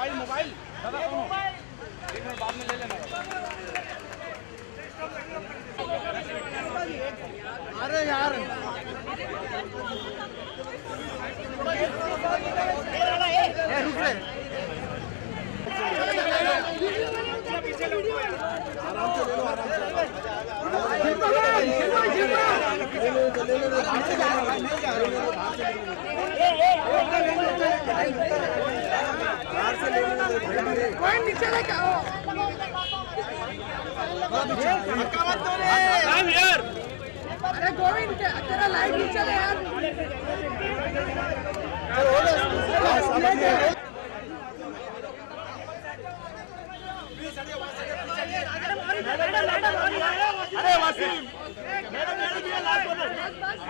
Mobile दादा एक minute बाद में ले लेना। अरे यार रुक रे आराम से ले लो कोई नीचे लेके आओ यार। अरे गोविंद तेरा लाइट नीचे ले यार। अरे वसीम मैडम लास्ट कॉर्नर।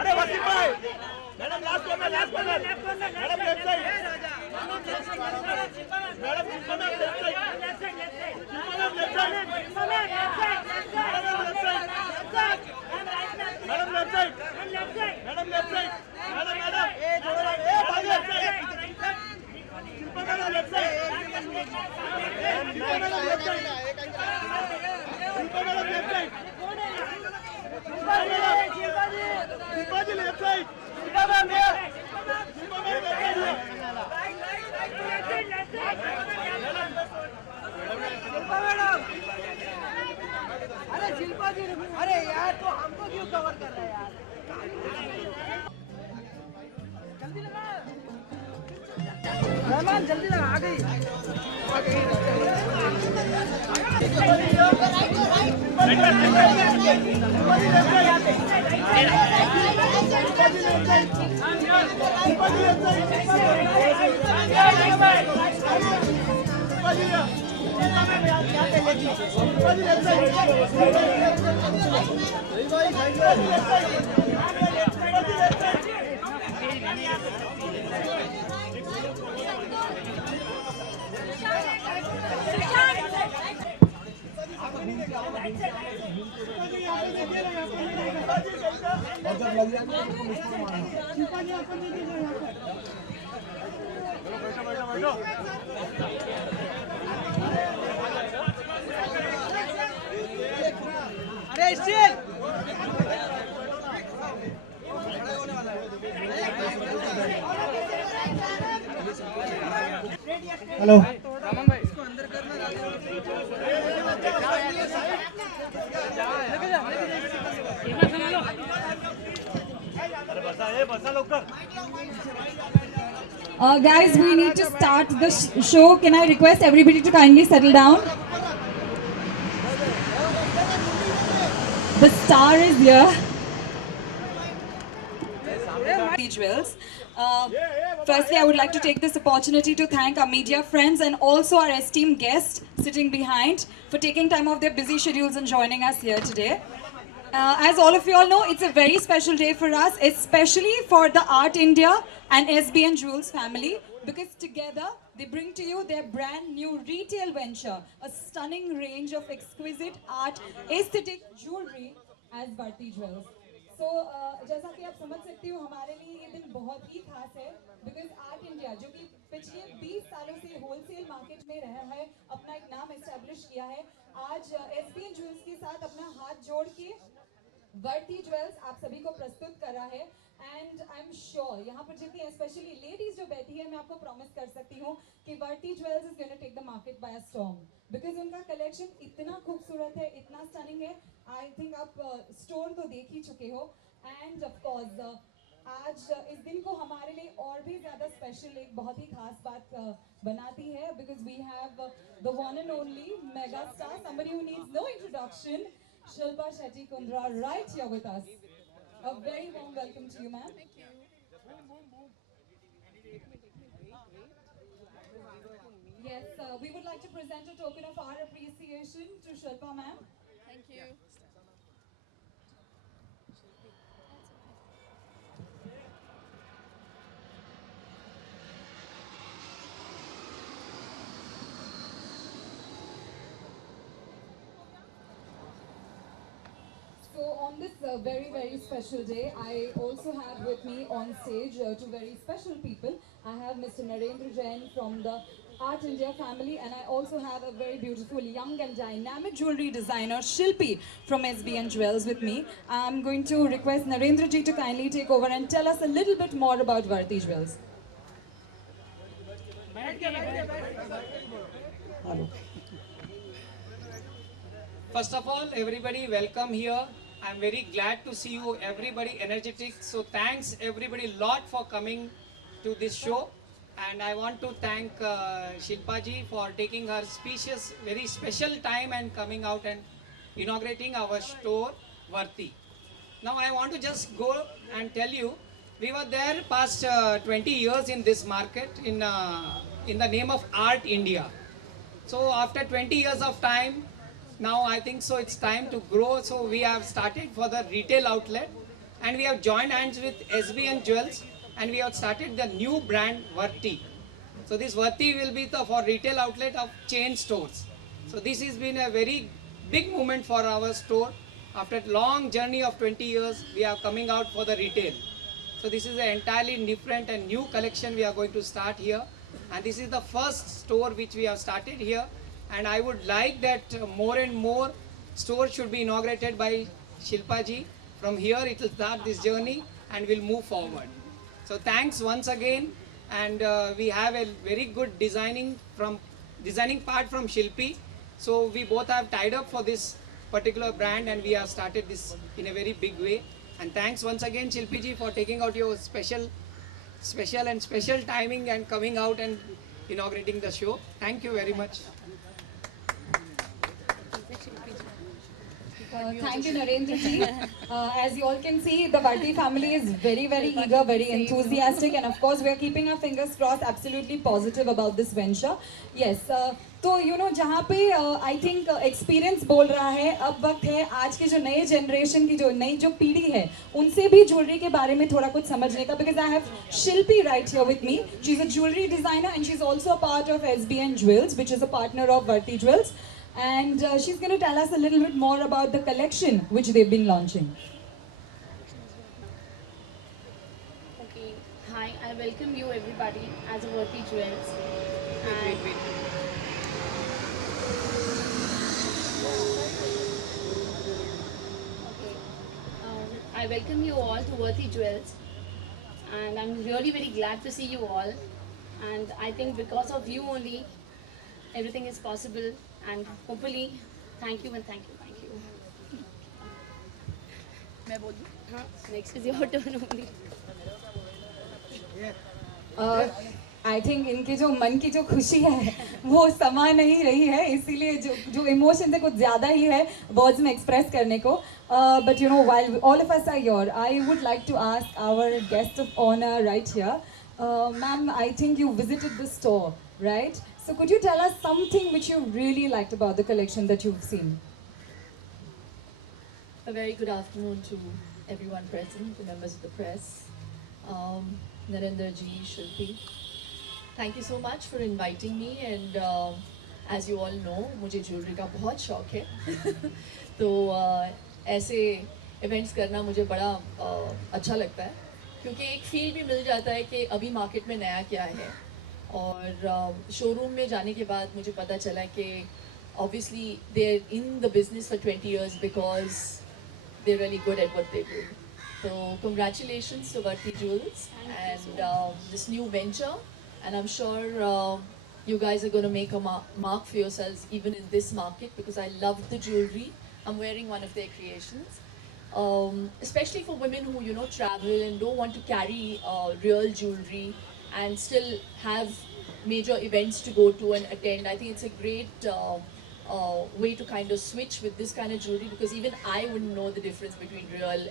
अरे वसीम भाई madam last corner madam left side madam अरे यार तो हमको क्यों कवर कर रहा है यार। जल्दी लगा रहमान जल्दी लगा आ गई अरे स्टील हेलो रामन भाई इसको अंदर करना Guys, we need to start the show. Can I request everybody to kindly settle down? The star is here. Jewels. Firstly, I would like to take this opportunity to thank our media friends and also our esteemed guests sitting behind for taking time off their busy schedules and joining us here today. As all of you all know, it's a very special day for us, especially for the Art India and SBN Jewels family, because together they bring to you their brand new retail venture, a stunning range of exquisite art, aesthetic jewelry as Bharti Jewels. So, जैसा कि आप समझ सकते हो, हमारे लिए ये दिन बहुत ही खास है, because Art India, जो कि पिछले 20 सालों से होलसेल मार्केट में रहा है, अपना एक नाम एस्टैब्लिश किया है, आज SBN Jewels के साथ अपना हाथ जोड़ के Bharti Jewels आप सभी को प्रस्तुत कर रहा है, and I'm sure यहाँ पर जितनी especially ladies जो बैठी है, मैं आपको promise कर सकती हूँ कि Bharti Jewels is going to take the market by a storm, because उनका collection इतना खूबसूरत है, इतना stunning है. I think आप store तो देख ही चुके हो, and of course आज इस दिन को हमारे लिए और भी ज़्यादा special एक बहुत ही खास बात बनाती है, because we have the one and only mega star, somebody who needs no introduction, Shilpa Shetty Kundra, right here with us. A very warm welcome to you, ma'am. Thank you. Yes, we would like to present a token of our appreciation to Shilpa, ma'am. Thank you. So on this very, very special day, I also have with me on stage two very special people. I have Mr. Narendra Jain from the Art India family, and I also have a very beautiful young and dynamic jewelry designer Shilpi from SBN Jewels with me. I'm going to request Narendra ji to kindly take over and tell us a little bit more about Varti Jewels. First of all, everybody, welcome here. I'm very glad to see you, everybody energetic. So thanks everybody lot for coming to this show. And I want to thank Shilpa ji for taking her specious, very special time and coming out and inaugurating our store, Varti. Now I want to just go and tell you, we were there past 20 years in this market in the name of Art India. So after 20 years of time, now I think so it's time to grow. So we have started for the retail outlet and we have joined hands with SBN Jewels and we have started the new brand Varti. So this Varti will be the for retail outlet of chain stores. So this has been a very big moment for our store. After a long journey of 20 years, we are coming out for the retail. So this is an entirely different and new collection we are going to start here. And this is the first store which we have started here. And I would like that more and more stores should be inaugurated by Shilpa ji. From here it will start this journey and we'll move forward. So thanks once again. And we have a very good designing part from Shilpi. So we both have tied up for this particular brand and we have started this in a very big way. And thanks once again Shilpi ji for taking out your special timing and coming out and inaugurating the show. Thank you very much. Thank you, Narendra ji. As you all can see, the Varti family is very, very eager, very enthusiastic, and of course, we are keeping our fingers crossed, absolutely positive about this venture. Yes. तो जहाँ पे I think experience बोल रहा है, अब वक्त है आज के जो नए जनरेशन की जो नई जो पीढ़ी है उनसे भी ज्वेलरी के बारे में थोड़ा कुछ समझने का, because I have Shilpi right here with me. She is a jewellery designer and she is also a part of SBN Jewels, which is a partner of Varti Jewels. And she's going to tell us a little bit more about the collection which they've been launching. Okay, hi, I welcome you everybody as a Varti Jewels. And okay, I welcome you all to Varti Jewels, and I'm really very glad to see you all. And I think because of you only, everything is possible. And hopefully, thank you and thank you, thank you. मैं बोल दूँ? हाँ, next is your turn only. I think इनके जो मन की जो खुशी है वो समा नहीं रही है, इसीलिए जो इमोशन है कुछ ज़्यादा ही है वर्ड्स में एक्सप्रेस करने को. But while all of us are here, I would like to ask our guest of honor right here. Ma'am, I think you visited the store, right? So could you tell us something which you really liked about the collection that you've seen? A very good afternoon to everyone present, the members of the press, Narendra ji, Shilpi. Thank you so much for inviting me, and as you all know, मुझे jewelry का बहुत शौक है. तो ऐसे events करना मुझे बड़ा अच्छा लगता है, क्योंकि एक feel भी मिल जाता है कि अभी market में नया क्या है. और शोरूम में जाने के बाद मुझे पता चला कि obviously they're in the business for 20 years because they're really good at what they do. So congratulations to Varti Jewels and this new venture, and I'm sure you guys are going to make a mark for yourselves even in this market, because I love the jewelry. I'm wearing one of their creations. Especially for women who travel and don't want to carry real jewelry and still have major events to go to and attend. I think it's a great way to kind of switch with this kind of jewelry, because even I wouldn't know the difference between real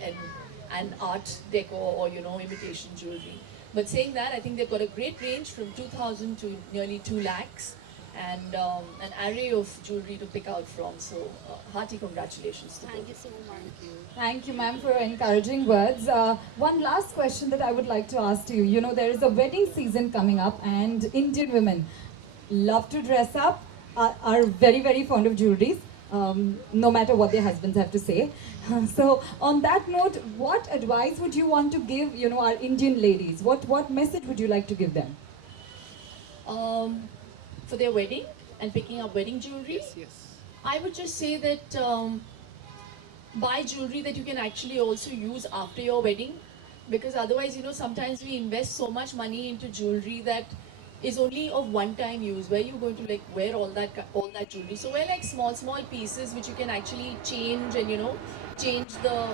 and art deco or imitation jewelry. But saying that, I think they've got a great range from 2,000 to nearly 2 lakhs and an array of jewelry to pick out from. So hearty congratulations to Thank both. you so much. Thank you, ma'am, for your encouraging words. One last question that I would like to ask you. There is a wedding season coming up, and Indian women love to dress up, are very, very fond of jewelries, no matter what their husbands have to say. So, on that note, what advice would you want to give, our Indian ladies? What message would you like to give them? for their wedding and picking up wedding jewelry, I would just say that buy jewelry that you can actually also use after your wedding, because otherwise, you know, sometimes we invest so much money into jewelry that is only of one time use. Where you're going to like wear all that jewelry? So wear like small pieces which you can actually change, and you know, change the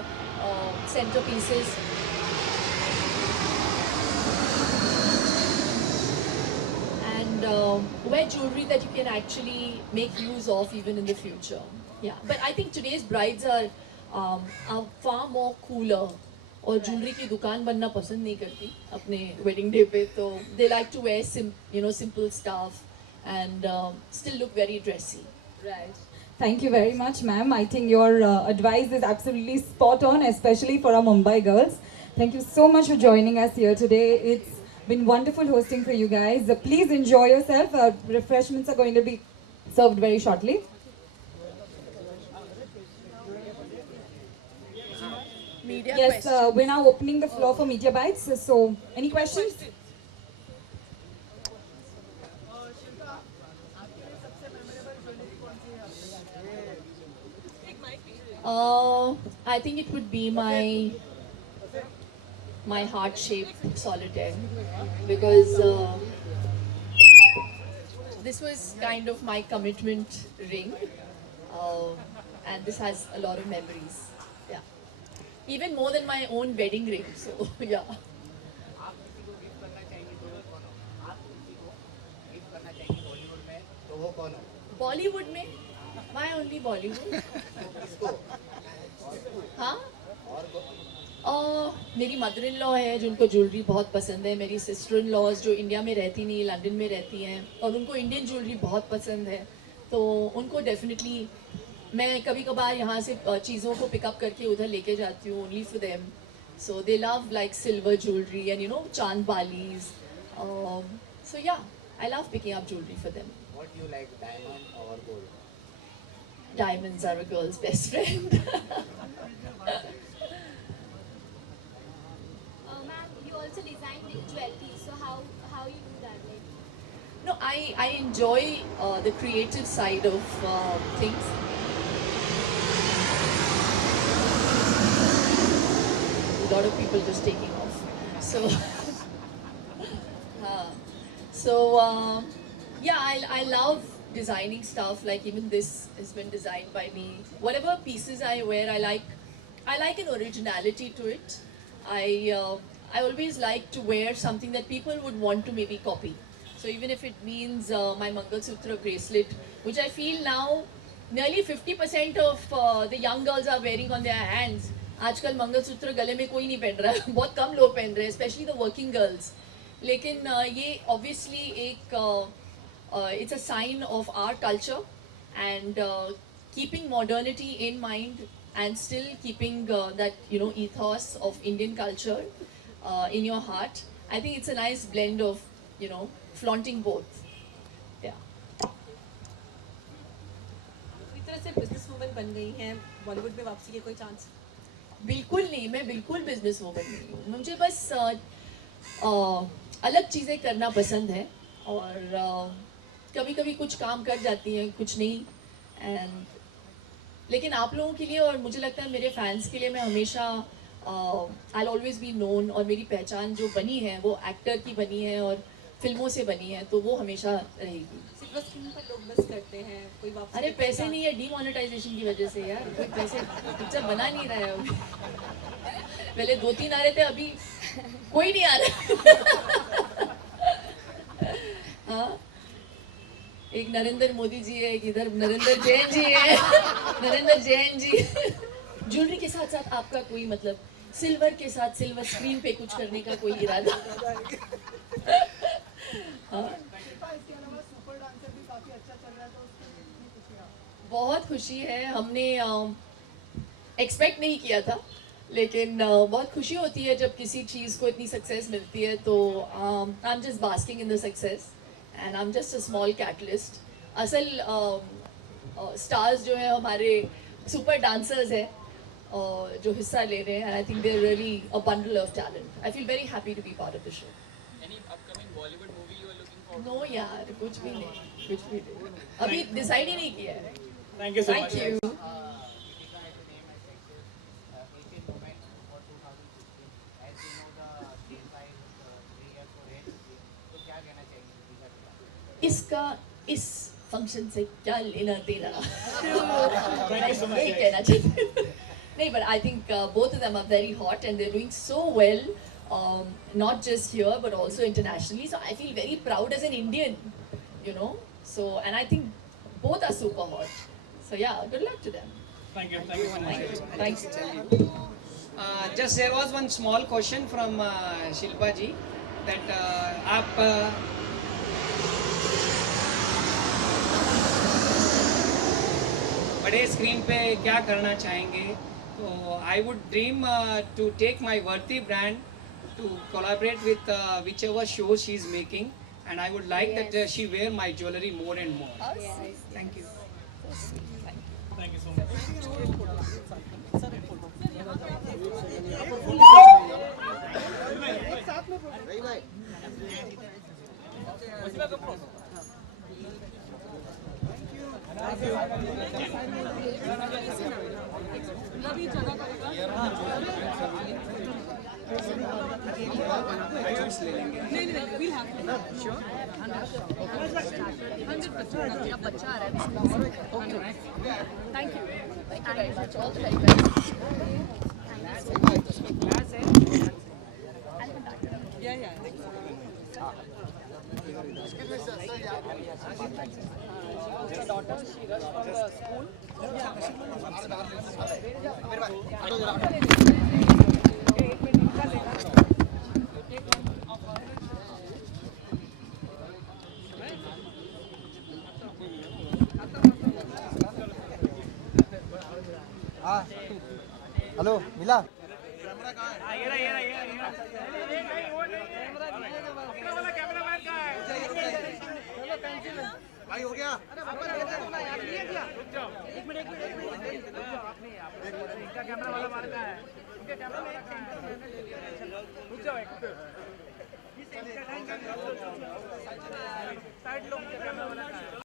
center pieces. And wear jewelry that you can actually make use of even in the future. Yeah, but I think today's brides are far more cooler, और jewellery की दुकान बनना पसंद नहीं करती अपने wedding day पे, तो they like to wear simple stuff and still look very dressy. Right. Thank you very much, ma'am. I think your advice is absolutely spot on, especially for our Mumbai girls. Thank you so much for joining us here today. It's been wonderful hosting for you guys. Please enjoy yourself. Refreshments are going to be served very shortly. Media Yes, questions. we're now opening the floor for media bites. So, any questions? I think it would be my heart-shaped solitaire, because this was kind of my commitment ring, and this has a lot of memories. Yeah, even more than my own wedding ring. So yeah. Bollywood में my only Bollywood हाँ मेरी mother in law है जो उनको jewellery बहुत पसंद है, मेरी सिस्टर इन लॉज जो इंडिया में रहती नहीं लंदन में रहती हैं और उनको इंडियन ज्वेलरी बहुत पसंद है, तो उनको डेफिनेटली मैं कभी कभार यहाँ से चीज़ों को पिकअप करके उधर लेके जाती हूँ, only for them. So they love like silver jewellery and you know चांद बालीज. सो या I love picking up jewellery for them. What do you like, diamond or gold? Diamonds are a girl's best friend. Ma'am, you also design the jewelry, so how you do that? Like, No, I enjoy the creative side of things. A lot of people just taking off. So, yeah, I love designing stuff. Like even this has been designed by me. Whatever pieces I wear, I like an originality to it. I always like to wear something that people would want to maybe copy. So even if it means my Mangalsutra bracelet, which I feel now nearly 50% of the young girls are wearing on their hands. आजकल मंगलसूत्र गले में कोई नहीं पहन रहा है, बहुत कम लोग पहन रहे हैं, स्पेशली द वर्किंग गर्ल्स. लेकिन ये ऑब्वियसली एक it's a sign of our culture, and keeping modernity in mind and still keeping that ethos of Indian culture in your heart. I think it's a nice blend of flaunting both. Yeah. इस तरह से business woman बन गई हैं, बॉलीवुड में वापसी के कोई चांस? बिल्कुल नहीं, मैं बिल्कुल बिजनेस वूमन नहीं हूँ. मुझे बस अलग चीज़ें करना पसंद है, और कभी कभी कुछ काम कर जाती हैं, कुछ नहीं. एंड लेकिन आप लोगों के लिए और मुझे लगता है मेरे फैंस के लिए मैं हमेशा आई ऑलवेज बी नोन, और मेरी पहचान जो बनी है वो एक्टर की बनी है और फिल्मों से बनी है, तो वो हमेशा रहेगी. सिर्फ स्क्रीन पर लोग बस करते हैं, कोई वापसी? अरे पैसे नहीं है, डीमोनेटाइजेशन की वजह से यार, कोई पैसे पिक्चर बना नहीं रहा है अभी. पहले 2-3 आ रहे थे, अभी कोई नहीं आ रहा. हाँ, एक नरेंद्र मोदी जी है, एक इधर नरेंद्र जैन जी है. नरेंद्र जैन जी. ज्वेलरी के साथ साथ आपका कोई मतलब सिल्वर के साथ सिल्वर स्क्रीन पे कुछ करने का कोई इरादा? हाँ, बहुत खुशी है. हमने एक्सपेक्ट नहीं किया था, लेकिन बहुत खुशी होती है जब किसी चीज़ को इतनी सक्सेस मिलती है. तो I am just basking in the success and I am just a small catalyst. असल स्टार्स जो है हमारे सुपर डांसर्स हैं जो हिस्सा ले रहे हैं, and I think they are really a bundle of talent. I feel very happy to be part of the show. Any upcoming Bollywood movie you are looking no यार, कुछ भी नहीं। अभी डिसाइड ही नहीं किया है। Thank you so thank much you. इसका इस फंक्शन से क्या लेना देना? मैं यही कहना चाहती हूँ। नहीं, but I think both of them are very hot and they're doing so well, not just here but also internationally. So I feel very proud as an Indian, you know. So, and I think both are super hot. So yeah, good luck to them. Thank you so much Thanks. Just there was one small question from Shilpa ji that आप बड़े screen पे क्या करना चाहेंगे? तो I would dream to take my worthy brand to collaborate with whichever show she is making, and I would like that she wear my jewelry more and more. Thank you. Thank you so much Thank you very much. All the very best. Hello मिला भाई हो गया camera वाला मार का है इनका camera में एक रुक जाओ एक साइड लोग कैमरा वाला का है